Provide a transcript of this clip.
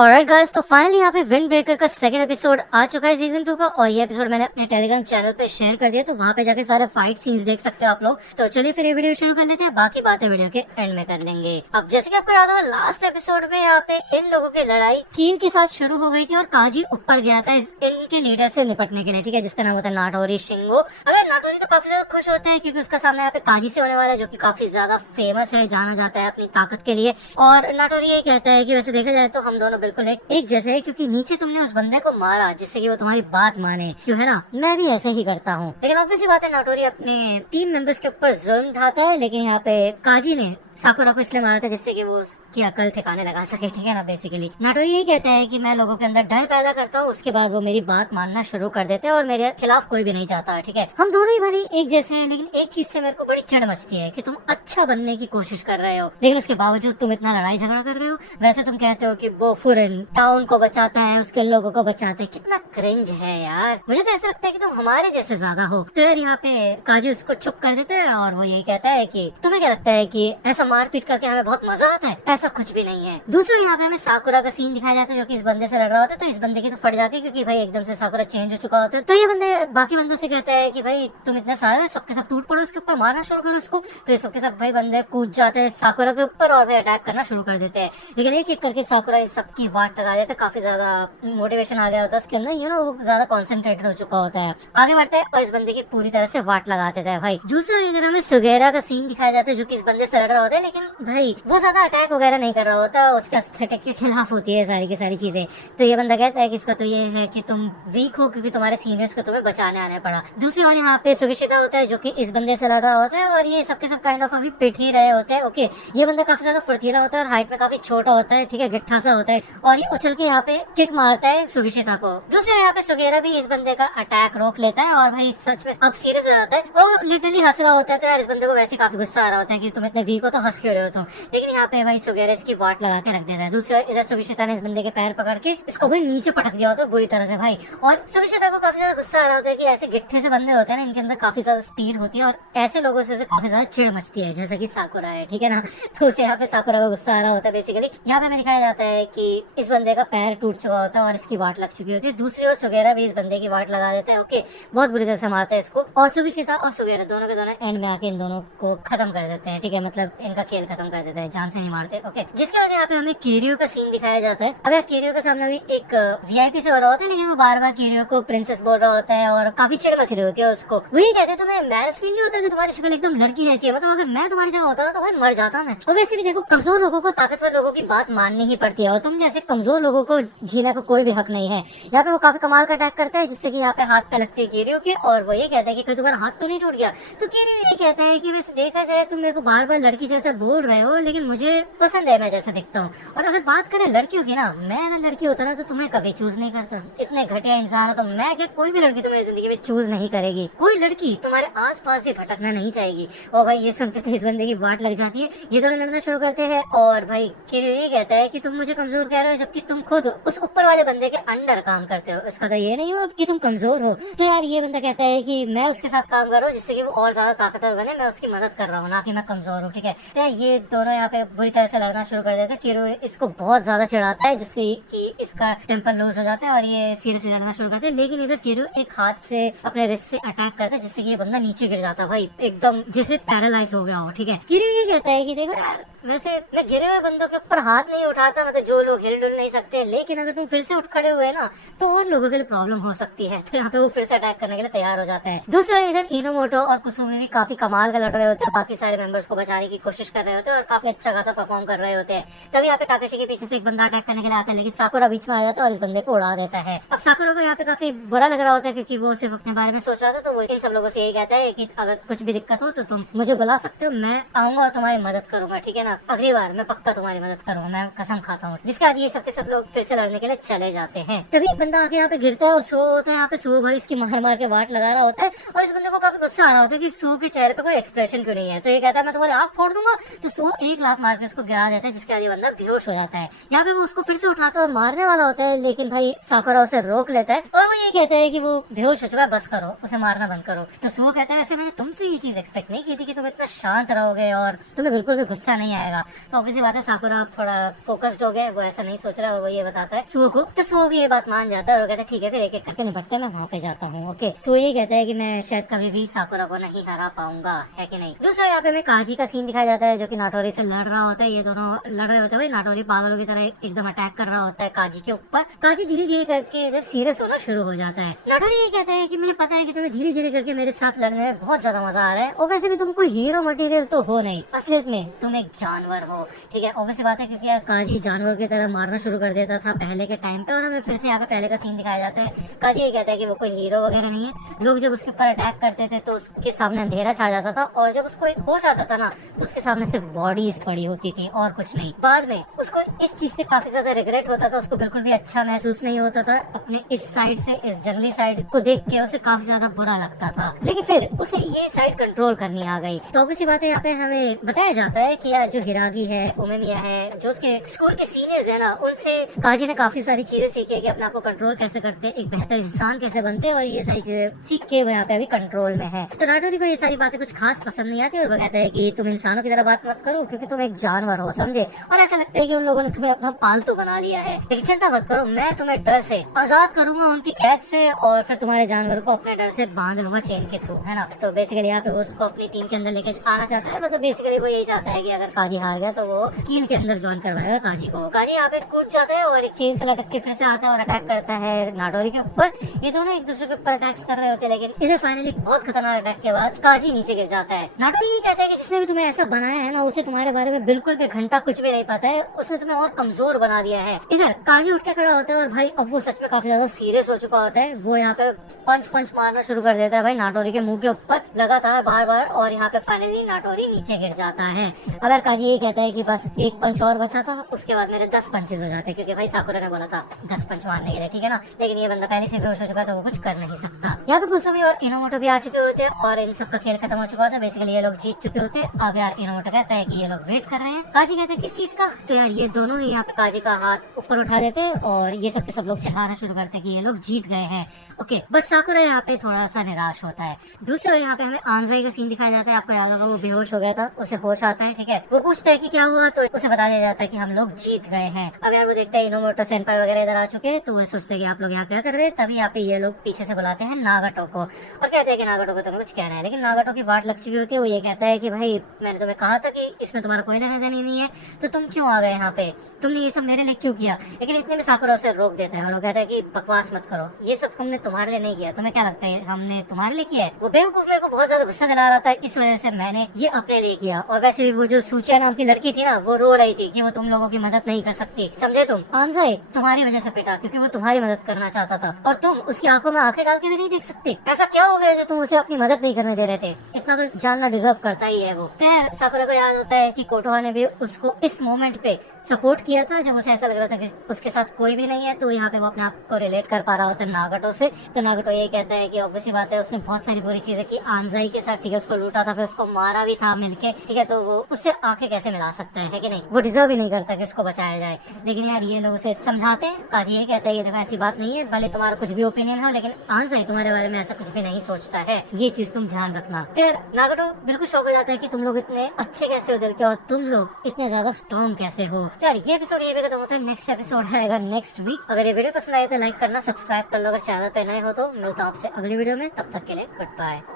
Alright guys, तो finally यहाँ पे विंड ब्रेकर का सेकंड एपिसोड आ चुका है सीजन 2 का। और ये एपिसोड मैंने अपने टेलीग्राम चैनल पे शेयर कर दिया, तो वहाँ पे जाके सारे फाइट सीन्स देख सकते हो आप लोग। तो चलिए फिर ये वीडियो शुरू कर लेते हैं, बाकी बातें वीडियो के एंड में कर लेंगे। अब जैसे कि आपको याद होगा, लास्ट एपिसोड में यहाँ पे इन लोगों की लड़ाई कीन के साथ शुरू हो गई थी और काजी ऊपर गया था इनके लीडर से निपटने के लिए, ठीक है, जिसका नाम होता है नाटोरी शिंगो। अरे नाटोरी तो काफी ज्यादा खुश होते हैं क्योंकि उसका सामने यहाँ पे काजी से होने वाला है, जो की काफी ज्यादा फेमस है, जाना जाता है अपनी ताकत के लिए। और नाटोरी ये कहता है कि वैसे देखा जाए तो हम दोनों बिल्कुल एक जैसे है, क्योंकि नीचे तुमने उस बंदे को मारा जिससे कि वो तुम्हारी बात माने, क्यों है ना, मैं भी ऐसे ही करता हूँ। लेकिन ऑब्वियसली बात है, नाटोरी अपने टीम मेंबर्स के ऊपर जुल्म ढाता है, लेकिन यहाँ पे काजी ने साकुरा को इसलिए मारा था जिससे कि वो उसकी अकल ठिकाने लगा सके, ठीक है ना। बेसिकली नाटोरी यही कहता है कि मैं लोगों के अंदर डर पैदा करता हूँ, उसके बाद वो मेरी बात मानना शुरू कर देते हैं और मेरे खिलाफ कोई भी नहीं चाहता, ठीक है। हम दोनों ही भली एक जैसे हैं, लेकिन एक चीज से मेरे को बड़ी चिढ़ मचती है कि तुम अच्छा बनने की कोशिश कर रहे हो, लेकिन उसके बावजूद तुम इतना लड़ाई झगड़ा कर रहे हो। वैसे तुम कहते हो कि बोफुरन टाउन को बचाता है, उसके लोगों को बचाते हैं, कितना क्रिंज है यार। मुझे तो ऐसा लगता है कि तुम हमारे जैसे ज्यादा हो। तो यार यहाँ पे काजी उसको चुप कर देते हैं और वो यही कहता है कि तुम्हें क्या लगता है कि ऐसा मारपीट करके हमें बहुत मजा आता है? ऐसा कुछ भी नहीं है। दूसरा यहाँ पे हमें साकुरा का सीन दिखाया जाता है, जो कि इस बंदे से लड़ रहा होता है। तो इस बंदे की तो फट जाती है क्योंकि भाई एकदम से साकुरा चेंज हो चुका होता है। तो ये बंदे बाकी बंदों से कहता है कि भाई तुम इतने सारे सबके सब टूट पड़ो, उसके ऊपर मारना शुरू करो उसको। तो ये सबके सब भाई बंदे कूद जाते हैं साकुरा के ऊपर और भाई अटैक करना शुरू कर देते हैं। लेकिन एक एक करके साकुरा इन सबकी वाट लगा देते, काफी ज्यादा मोटिवेशन आ गया होता है उसके अंदर, वो ज्यादा कॉन्सेंट्रेटेड हो चुका होता है। आगे बढ़ते हैं और इस बंदे की पूरी तरह से वाट लगा देता है भाई। दूसरा इधर हमें सुगेरा का सीन दिखाया जाता है, जो कि इस बंदे से लड़ रहा होता है, लेकिन भाई वो ज्यादा अटैक वगैरह नहीं कर रहा होता, उसके एस्थेटिक के खिलाफ होती है सारी की सारी चीजें। तो ये बंदा कहता है कि इसका तो ये है कि तुम वीक हो क्योंकि तुम्हारे सीनियर्स को तुम्हें बचाने आने पड़ा। दूसरी ओर यहाँ पे सुगिशिता होता है, जो कि इस बंदे से लड़ रहा होता है और ये सबके सब काइंड ऑफ अभी पिट ही रहे होते हैं। ओके, ये बंदा काफी ज्यादा फुर्तीला होता है और हाइट में काफी छोटा होता है, ठीक है, गिट्ठा सा होता है, और ये उछल के यहाँ पे किक मारता है सुगिशिता को। दूसरी यहाँ पे सुगेरा भी इस बंदे का अटैक रोक लेता है और भाई सच में अब सीरियस हो जाता है, वो लिटरली हंस रहा होता है। तो यार इस बंदे को वैसे काफी गुस्सा आ रहा होता है कि तुम इतने वीक हो तो हंस क्यों रहे हो तुम। लेकिन यहाँ पे भाई सुगेरा इसकी वाट लगा के रख देता है। दूसरा इधर सुगिशिता ने इस बंदे के पैर पकड़ के इसको भाई नीचे पटक दिया होता है बुरी तरह से भाई। और सुगिशिता को काफी ज्यादा गुस्सा आ रहा होता है कि ऐसे गिट्ठे से बंदे होते हैं ना, इनके अंदर काफी ज्यादा स्पीड होती है और ऐसे लोगों से काफी ज्यादा चिढ़ मचती है, जैसे कि साकुरा है, ठीक है ना। तो उसे यहाँ पे साकुरा का गुस्सा आ रहा होता है। बेसिकली यहाँ पे हमें दिखाया जाता है कि इस बंदे का पैर टूट चुका होता है और इसकी वाट लग चुकी होती है। दूसरी ओर सुगेरा भी इस बंदे की वाट लगा देता है, ओके, बहुत बुरी तरह से मारता है इसको। और सुगिशिता और सुगेरा दोनों के दोनों एंड में आके इन दोनों को खत्म कर देते हैं, ठीक है, मतलब इनका खेल खत्म कर देते हैं, जान से नहीं मारते। ओके, जिसके बाद यहाँ पे हमें किरियो का सीन दिखाया जाता है। अब किरियो के सामने भी एक वीआईपी से हो रहा होता है, लेकिन वो बार बार किरियो को प्रिंसेस बोल रहा होता है और काफी चिढ़ मच रही होती है उसको। वही कहते हैं तुम्हें एम्बैरेस फील नहीं होता कि तुम्हारी शक्ल एकदम लड़की जैसी है? मतलब अगर मैं तुम्हारी जगह होता ना तो भाई मर जाता मैं। और वैसे भी देखो, कमजोर लोगों को ताकतवर लोगों की बात माननी ही पड़ती है और तुम जैसे कमजोर लोगों को जीने का कोई भी हक नहीं है। यहाँ पे वो काफी कमाल का अटैक करता है, जिससे कि यहाँ पे हाथ पे लगती है किरियो के, और वो ये कहता है कि तुम्हारा हाथ तो नहीं टूट गया। तो किरियो ये कहता है कि वैसे देखा जाए तुम मेरे को बार बार लड़की जैसा बोल रहे हो, लेकिन मुझे पसंद है मैं जैसा दिखता हूँ। और अगर बात करें लड़कियों की ना, मैं अगर लड़की होता ना तो तुम्हें कभी चूज नहीं करता। इतने घटिया इंसान हो तो मैं क्या, कोई भी लड़की तुम्हारी जिंदगी में चूज नहीं करेगी, कोई लड़की तुम्हारे आस पास भी भटकना नहीं चाहेगी। और भाई ये सुनकर तो इस बंदे की वाट लग जाती है, ये दोनों लड़ना शुरू करते हैं। और भाई किरियो ये कहता है कि तुम मुझे कमजोर कह रहे हो, जबकि तुम खुद उस ऊपर वाले बंदे के अंडर काम करते हो। इसका तो ये नहीं हो कि तुम कमजोर हो। तो यार ये बंदा कहता है कि मैं उसके साथ काम कर रहा हूँ जिससे कि वो और ज्यादा ताकतवर बने, मैं उसकी मदद कर रहा हूँ, ना कि मैं कमजोर हूँ, ठीक है। तो ये दोनों यहाँ पे बुरी तरह से लड़ना शुरू कर देते हैं। किरियो इसको बहुत ज्यादा चिढ़ाता है, जिससे कि इसका टेम्पर लूज हो जाता है और ये सीरियसली लड़ना शुरू करते हैं। लेकिन इधर किरियो एक हाथ से अपने रिस्ट से अटैक करता है, जिससे कि ये बंदा नीचे गिर जाता है भाई, एकदम जैसे पैरालाइज हो गया हो, ठीक है। किरियो ये कहता है कि देखो यार, वैसे मैं गिरे हुए बंदों के ऊपर हाथ नहीं उठाता, मतलब जो लोग हिल डुल नहीं सकते, लेकिन अगर तुम फिर से उठ खड़े हुए ना तो और लोगों के लिए प्रॉब्लम हो सकती है। तो यहाँ पे वो फिर से अटैक करने के लिए तैयार हो जाता है। दूसरा इधर इनोमोटो और कुसुमी भी काफी कमाल का लड़ रहे होते हैं, बाकी सारे मेंबर्स को बचाने की कोशिश कर रहे होते हैं और काफी अच्छा खासा परफॉर्म कर रहे होते हैं। तभी यहाँ पे टाकेशी के पीछे से एक बंदा अटैक करने के लिए आता है, लेकिन साकुरा बीच में आ जाता है और इस बंदे को उड़ा देता है। अब साकुरा को यहाँ पे काफी बुरा लग रहा होता है क्योंकि वो सिर्फ अपने बारे में सोच रहा था। तो वो इन सब लोगों से यही कहता है कि अगर कुछ भी दिक्कत हो तो तुम मुझे बुला सकते हो, मैं आऊंगा और तुम्हारी मदद करूंगा, ठीक है ना। अगली बार मैं पक्का तुम्हारी मदद करूंगा, मैं कसम खाता हूँ। जिसके बाद ये सबके सब लोग फिर से लड़ने के लिए चले जाते हैं। तभी एक बंदा आके यहाँ पे गिरता है और सो होता है। यहाँ पे सो भाई इसकी मार मार के वाट लगा रहा होता है और इस बंदे को काफी गुस्सा आ रहा होता है कि सो के चेहरे पे कोई एक्सप्रेशन क्यों नहीं है। तो ये कहता है मैं तुम्हारी आंख फोड़ दूंगा। तो सो एक लात मार के उसको गिरा देता है, जिसके बाद ये बंदा बेहोश हो जाता है। यहाँ पे वो उसको फिर से उठाता है और मारने वाला होता है, लेकिन भाई साकुरा उसे रोक लेता है और वो ये कहता है कि वो बेहोश हो चुका है, बस करो, उसे मारना बंद करो। तो सो कहता है ऐसे मैंने तुमसे ये चीज एक्सपेक्ट नहीं की थी कि तुम इतना शांत रहोगे और तुम्हें बिल्कुल भी गुस्सा नहीं आएगा। तो ऑब्वियसली बात है साकुरा थोड़ा फोकस्ड हो गया, वो ऐसा नहीं सोच रहा और वो ये बताता है सुओ को, तो सुओ भी ये बात मान जाता है और वो कहता है ठीक है फिर एक एक करके निपटते हैं, मैं वहाँ पे जाता हूँ। ओके, सुओ ये कहता है कि मैं शायद कभी भी साकुरा को नहीं हरा पाऊंगा, है कि नहीं। दूसरा यहाँ पे हमें काजी का सीन दिखाया जाता है जो कि नाटोरी से लड़ रहा होता है। ये दोनों लड़ रहे होते हैं, नाटोरी पागलों की तरह एकदम अटैक कर रहा होता है काजी के ऊपर। काजी धीरे धीरे करके इधर सीरियस होना शुरू हो जाता है। नाटोरी ये कहता है कि मुझे पता है कि तुम्हें धीरे धीरे करके मेरे साथ लड़ने में बहुत ज्यादा मजा आ रहा है और वैसे भी तुम कोई हीरो मटेरियल तो हो नहीं, असलियत में तुम एक जानवर हो। ठीक है, ऑब्वियसली बात है क्योंकि यार काजी जानवर की तरह मारना शुरू कर देता था पहले के टाइम पे और हमें फिर से यहाँ पे पहले का सीन दिखाया जाता है। काजी ये कहता है कि वो कोई हीरो वगैरह नहीं है। लोग जब उसके ऊपर अटैक करते थे तो उसके सामने अंधेरा छा जाता था और जब उसको एक होश आता था ना तो उसके सामने सिर्फ बॉडीज पड़ी होती थी और कुछ नहीं। बाद में उसको इस चीज से काफी ज्यादा रिग्रेट होता था, उसको बिल्कुल भी अच्छा महसूस नहीं होता था अपने इस साइड से, इस जंगली साइड को देख के उसे काफी ज्यादा बुरा लगता था। लेकिन फिर उसे ये साइड कंट्रोल करनी आ गई। तो ऑब्वियसली बात है यहाँ पे हमें बताया जाता है कि यार जो हिरागी है, उमेमिया है, जो उसके स्कूल के सीनियर्स है ना, उनसे काजी ने काफी सारी चीजें सीखी है कि अपने आप को कंट्रोल कैसे करते हैं, एक बेहतर इंसान कैसे बनते हैं और ये सारी चीजें सीख के वो यहाँ पे अभी कंट्रोल में है। तो नाटोरी को ये सारी बातें कुछ खास पसंद नहीं आती और वो कहता है कि तुम इंसानों की तरह बात मत करो क्योंकि तुम एक जानवर हो, समझे। और ऐसा लगता है कि उन लोगों ने तुम्हें अपना पालतू बना लिया है। लेकिन चिंता मत करो, मैं तुम्हें डर से आजाद करूंगा उनकी कैद से और फिर तुम्हारे जानवर को अपने डर से बांध लूंगा चेन के थ्रू, है ना। तो बेसिकली यहाँ पे वो उसको अपनी टीम के अंदर लेके आना चाहता है। मतलब बेसिकली वो यही चाहता है कि अगर काजी हार गया तो वो कील के अंदर ज्वाइन करवाएगा काजी को। काजी यहाँ पे कूद जाता है और एक चेन से लटक के फिर से आता है और अटैक करता है नाटोरी के ऊपर। ये दोनों एक दूसरे के ऊपर अटैक्स कर रहे होते हैं लेकिन इधर फाइनली बहुत खतरनाक अटैक के बाद काजी नीचे गिर जाता है। नाटोरी ये कहता है कि जिसने भी तुम्हें ऐसा बनाया है ना उसे तुम्हारे बारे में बिल्कुल भी घंटा कुछ भी नहीं पता है, उसने तुम्हें और कमजोर बना दिया है। इधर काजी उठ के खड़ा होता है और भाई अब वो सच में काफी ज्यादा सीरियस हो चुका होता है। वो यहाँ पे पंच मारना शुरू कर देता है भाई नाटोरी के मुंह के ऊपर लगातार बार बार और यहाँ पे फाइनली नाटोरी नीचे गिर जाता है। अगर काजी ये कहता है कि बस एक पंच और बचा था उसके बाद मेरे 10 पंचेस हो जाते क्योंकि भाई साकुरा ने बोला था 10 पंच मारने के लिए, ठीक है ना। लेकिन ये बंदा पहले से बेहोश हो चुका तो वो कुछ कर नहीं सकता। यहाँ पे कुसुमी और इनोमोटो भी आ चुके होते हैं और इन सब का खेल खत्म हो चुका होता है। बेसिकली ये लोग जीत चुके होते हैं। अब यार इनोमोटो कहता है कि ये लोग वेट कर रहे हैं। काजी कहते हैं किस चीज का, तो यार ये दोनों ही यहाँ पे काजी का हाथ ऊपर उठा देते हैं और ये सब के सब लोग चिल्लाना शुरू करते हैं कि ये लोग जीत गए हैं। ओके, बट साकुरा यहाँ पे थोड़ा सा निराश होता है। दूसरे यहाँ पे हमें आंजाई का सीन दिखाया जाता है। आपको याद होगा वो बेहोश हो गया था, उसे होश आता है, ठीक है। वो पूछता है कि क्या हुआ तो उसे बता दिया जाता है कि हम लोग जीत गए हैं। अब यार वो देखता है इनोमोटो सेनपाई वगैरह इधर आ चुके हैं तो वो सोचते हैं कि आप लोग यहाँ क्या कर रहे हैं। तभी यहाँ पे ये लोग पीछे से बुलाते हैं नागाटो को और कहते हैं कि नागाटो को तुम्हें कुछ कहना है। लेकिन नागाटो की वाट लग चुकी होती है। वो ये कहता है कि भाई मैंने तुम्हें कहा था कि इसमें तुम्हारा कोई लेना देना नहीं है तो तुम क्यों आ गए यहाँ पे, तुमने ये सब मेरे लिए क्यों किया। लेकिन इतने में साकुरा उसे रोक देता है और वो कहता है कि बकवास मत करो, ये सब हमने तुम्हारे लिए नहीं किया, तुम्हें क्या लगता है हमने तुम्हारे लिए किया है। वो बेवकूफ मेरे को बहुत ज्यादा गुस्सा दिला रहा था, इस वजह से मैंने ये अपने लिए किया। और वैसे भी वो जो सूचिया नाम की लड़की थी ना वो रो रही थी कि वो तुम लोगों की मदद नहीं कर सकती, समझे तुम। आंजाई तुम्हारी वजह से पिटा क्योंकि वो तुम्हारी मदद करना चाहता था और तुम उसकी आंखों में आंखें डाल के भी नहीं देख सकते। ऐसा क्या हो गया जो तुम उसे अपनी मदद नहीं करने दे रहे थे, इतना तो जानना डिजर्व करता ही है वो। फिर साकुरा को याद होता है कि कोटोहा ने भी उसको इस मोमेंट पे सपोर्ट किया था जब उसे ऐसा लग रहा था कि उसके साथ कोई भी नहीं है। तो यहाँ पे वो अपने आप को रिलेट कर पा रहा होता है नागाटो से। तो नागाटो ये कहता है कि ऑब्वियसली बात है उसने बहुत सारी बुरी चीजें की आंजाई के साथ, ठीक है। उसको लूटा था, फिर उसको मारा भी था मिलके, ठीक है। तो वो उससे आंखें कैसे मिला सकता है कि नहीं, वो डिजर्व ही नहीं करता कि उसको बचाया जाए। लेकिन यार ये लोग उसे समझाते हैं। काजी ये कहता है कि देखो ऐसी बात नहीं है, भले तुम्हारा कुछ भी ओपिनियन हो लेकिन आंजाई तुम्हारे बारे में ऐसा कुछ भी नहीं सोचता है, ये चीज तुम ध्यान रखना। फिर नागाटो बिल्कुल शौक हो जाता है कि तुम लोग इतने अच्छे कैसे हो दिल के और तुम लोग इतने ज्यादा स्ट्रॉन्ग कैसे हो। तो यार ये एपिसोड ये भी खत्म होता है। नेक्स्ट एपिसोड आएगा नेक्स्ट वीक। अगर ये वीडियो पसंद आए तो लाइक करना, सब्सक्राइब कर लो अगर चैनल पे नए हो तो। मिलता हूं आपसे अगली वीडियो में, तब तक के लिए गुड बाय।